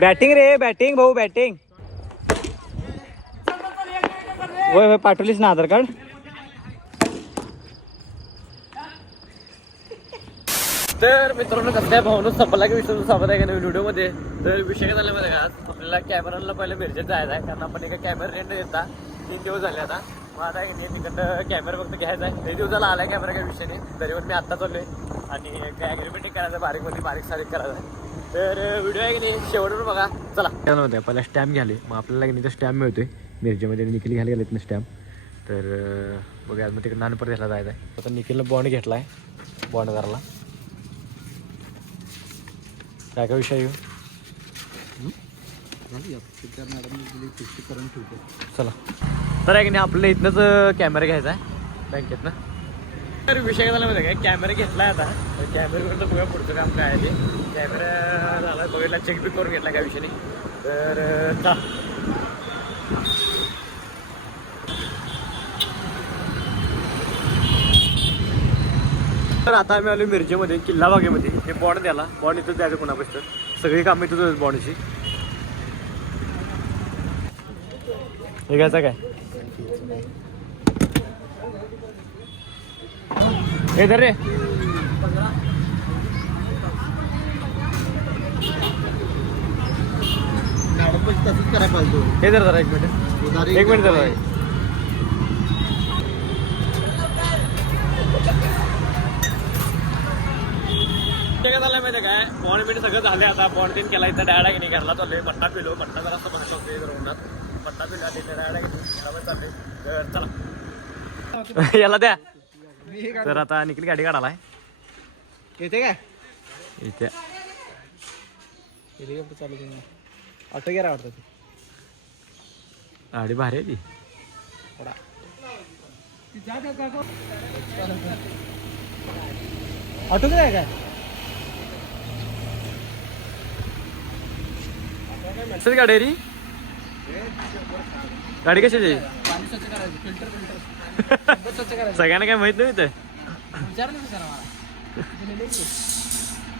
Batting रे batting भाऊ batting. होय होय पाठवलीस ना आधार कार्ड. तर मित्रांनो कसं काय भावनो संपला की विषय सोबत आहे का नाही व्हिडिओमध्ये. तर विषय काय झाला माहिती का आपल्याला कॅमेराला पहिलं मिरजेत जायचं आहे कारण आपण एका कॅमेरा रेंट देता 3 दिवस झाले आता. मग आता तिकडं कॅमेरा फक्त घ्यायचा आहे. 2 दिवसाला आला कॅमेरा काही विषय नाही. तरी पण मी आत्ता चाललोय आणि काय ॲग्रीमेंटिंग करायचं बारीकमध्ये बारीक सारीक करायचं आहे. तर व्हिडिओ आहे की नाही शेवटवर बघा चला. त्यानंतर पहिला स्टॅम्प घ्याले मग आपल्याला की नाही स्टॅम्प मिळतोय मिरजेमध्ये निखिल घ्यायला गेलेत ना स्टॅम्प. तर बघा मग तिकडे नानपर घ्यायला जायचं आहे. आता निखिलनं बॉन्ड घेतला आहे बॉन्ड करायला. काय काय विषय येऊ चला. तर आहे की नाही आपल्याला इथनंच कॅमेरा घ्यायचा आहे बँकेतनं. तर विषय काय झाला माहिती काय कॅमेरा घेतला आहे आता. तर कॅमेऱ्यावर तर बघा पुढचं काम काय आहे ते. कॅमेरा झाला बघायला चेकबिक करून घेतला काय विषय नाही. तर चा तर आता आम्ही आलो मिरजेमध्ये किल्ला बागेमध्ये. हे बॉन्ड द्याला बॉन्ड इथंच द्यायचं कोणापासून सगळी कामं इथंच होत बॉन्डची. हे घ्यायचं काय हे धर रे. हे धर जरा 1 मिनिट 1 मिनिट जरा. काय झालं माहिती काय बॉन्ड बिंड सगळं झालं आता. बॉन्ड तीन केला इथं डायडा की नाही घरला चाललोय. पट्टा पिलो पट्टा जरा असं भाषा होते उन्हात पट्टा पिला तिथे डायडा घेऊन चाललोय. तर चला याला द्या. तर आता निखिल गाडी काढालाय येते काय इथे हेलिकॉप्टर चालू करून ऑटो गेला वाटतं ती गाडी भारी आहे ती. ऑटो काय काय कसं गाडी रे गाडी कशाची पाणी स्वच्छ करायचं फिल्टर फिल्टर स्वच्छ करायचं. सगळ्यांना काय माहित नाही तर विचारलं मी सर मला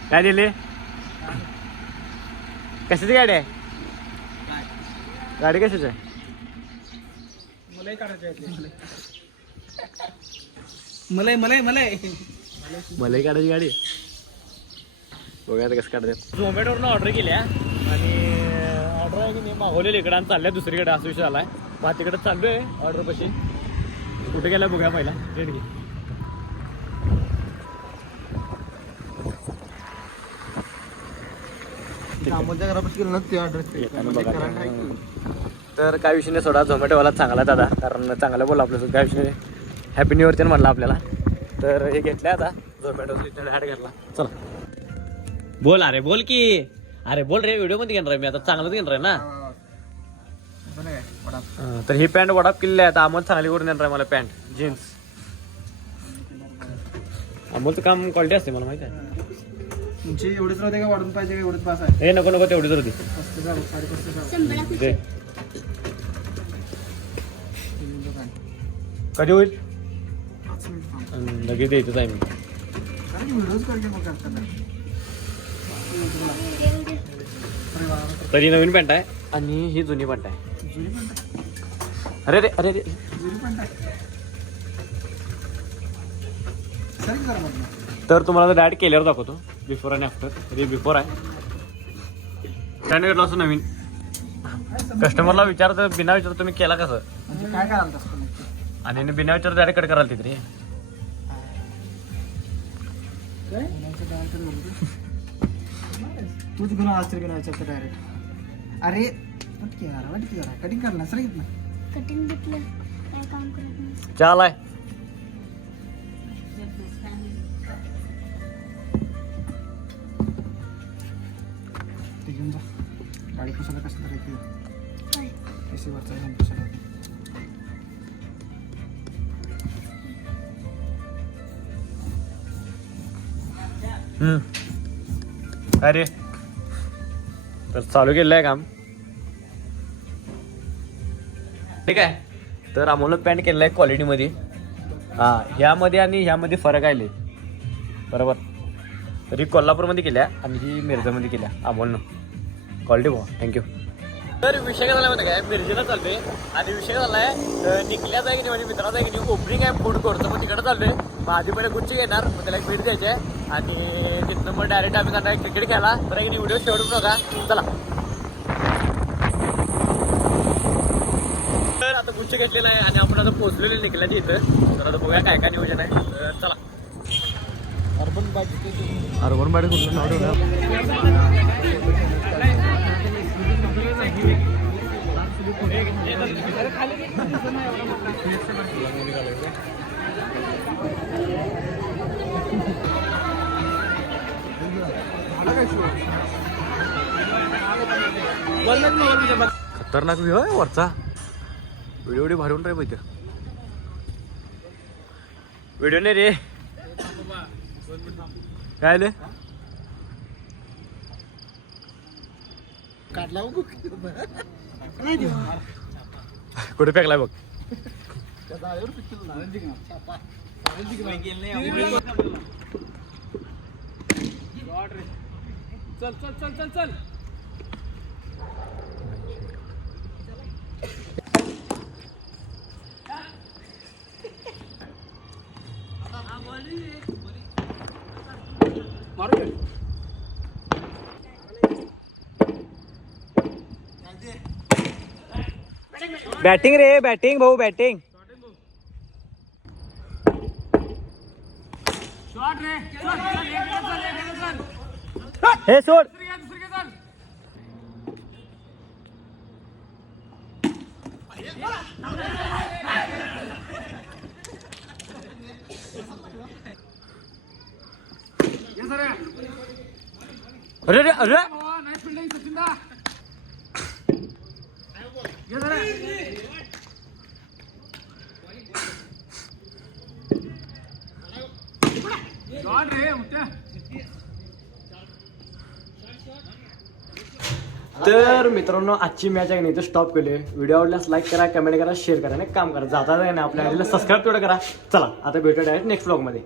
काय दिले कशाची गाडी आहे गाडी कशाची आहे. मलाही काढायचं मलाही मलाही मलाही मलाही काढायची गाडी. बघूया आता कसं काढतात. झोमॅटोवरून ऑर्डर केल्या आणि ऑर्डर आहे की नाही मागवलेली इकडं आणि चालल्या दुसरीकडे असा विषय आलाय. मग तिकडे चालू आहे ऑर्डर पाशी. कुठे गेला बघूया पहिला रेट घे. तर काय विषय नाही सोडा झोमॅटोवाला चांगला दादा कारण चांगला बोला आपल्यासोबत काय विषय नाही. हॅपी न्यू इयरचं म्हणलं आपल्याला. तर हे घेतलं आता झोमॅटो ॲड घेतला. चला बोल अरे बोल की अरे बोल रे व्हिडिओ मध्ये घेणार आहे मी आता चांगलंच घेणार आहे ना. तर ही पॅन्ट वडाप केलेली आहे आता अमोल चांगली करून देणार आहे मला पॅन्ट जीन्स. अमोलचं काम क्वालिटी असते मला माहिती आहे. तुमची एवढीच राहते का वाढून पाहिजे का एवढंच पास आहे. हे नको नको तेवढीच होती कधी होईल लगेच द्यायचंच आहे मी. तरी नवीन पॅन्ट आहे आणि ही जुनी पॅन्ट आहे. अरे रे अरे रे तर तुम्हाला डायरेक्ट केल्यावर दाखवतो बिफोर आणि आफ्टर. तरी बिफोर आहे पॅन्ट घेतलं असं नवीन. कस्टमरला विचारतं बिना विचार तुम्ही केला कसं काय कराल आणि बिना विचार डायरेक्ट कट कराल तिथे. तूच गुन्हा आज तरी गुन्हा विचारतो डायरेक्ट. अरे कटिंग करणार सर घेत ना कटिंग घेतलं काय काम करत नाही. चाल आहे ते घेऊन जा. गाडी पुसायला कसं तरी काय एसी वरचा घेऊन पुसायला. अरे तर चालू केलं आहे काम ठीक आहे. तर अमोलनं पॅन्ट केलेलं आहे क्वालिटीमध्ये. हां ह्यामध्ये आणि ह्यामध्ये फरक आहे बरोबर. तरी कोल्हापूरमध्ये केल्या आणि ही मिरजामध्ये केल्या अमोलनं. क्वालिटी भाऊ थँक्यू. तर विषय काय झाला माहिती काय, मिरजेला चाललोय आणि विषय झालाय निकल्याचा आहे की नाही म्हणजे मित्राचा आहे की नाही ओपनिंग आहे फूड कोर्टचं, मग तिकडे चाललोय. मग आधी पहिले गुच्छ घेणार, मग त्याला एक बीर द्यायचे आहे आणि तिथनं मग डायरेक्ट आम्ही जाणार क्रिकेट खेळायला. तर की नाही व्हिडिओ शेवटून बघा. चला. तर आता गुच्छ घेतलेला आहे आणि आपण आता पोहोचलेलो निकल्याच्या इथं. तर आता बघूया काय काय नियोजन आहे. तर चला. अर्बन बाडी कुठलं नाव ठेवलं. खतरनाक व्ह्यू आहे वरचा. व्हिडिओ एवढी भारी रे पाहिजे. व्हिडिओ नाही रे काय आले काढला कुठे फेकलाय बघ. चल चल चल चल चल. बॅटिंग रे बॅटिंग भाऊ बॅटिंग. शॉट रे चल. हे सोड. अरे अरे अरे नाईस फिल्डिंग सचिन दा. शॉट रे उठ्या. तर मित्रांनो आजची मॅच आहे नाही तर स्टॉप केली. व्हिडिओ आवडल्यास लाईक करा, कमेंट करा, शेअर करा आणि काम करा. जाता नाही आपल्या सबस्क्राईब तेवढं करा. चला आता भेटू डायरेक्ट नेक्स्ट व्लॉगमध्ये.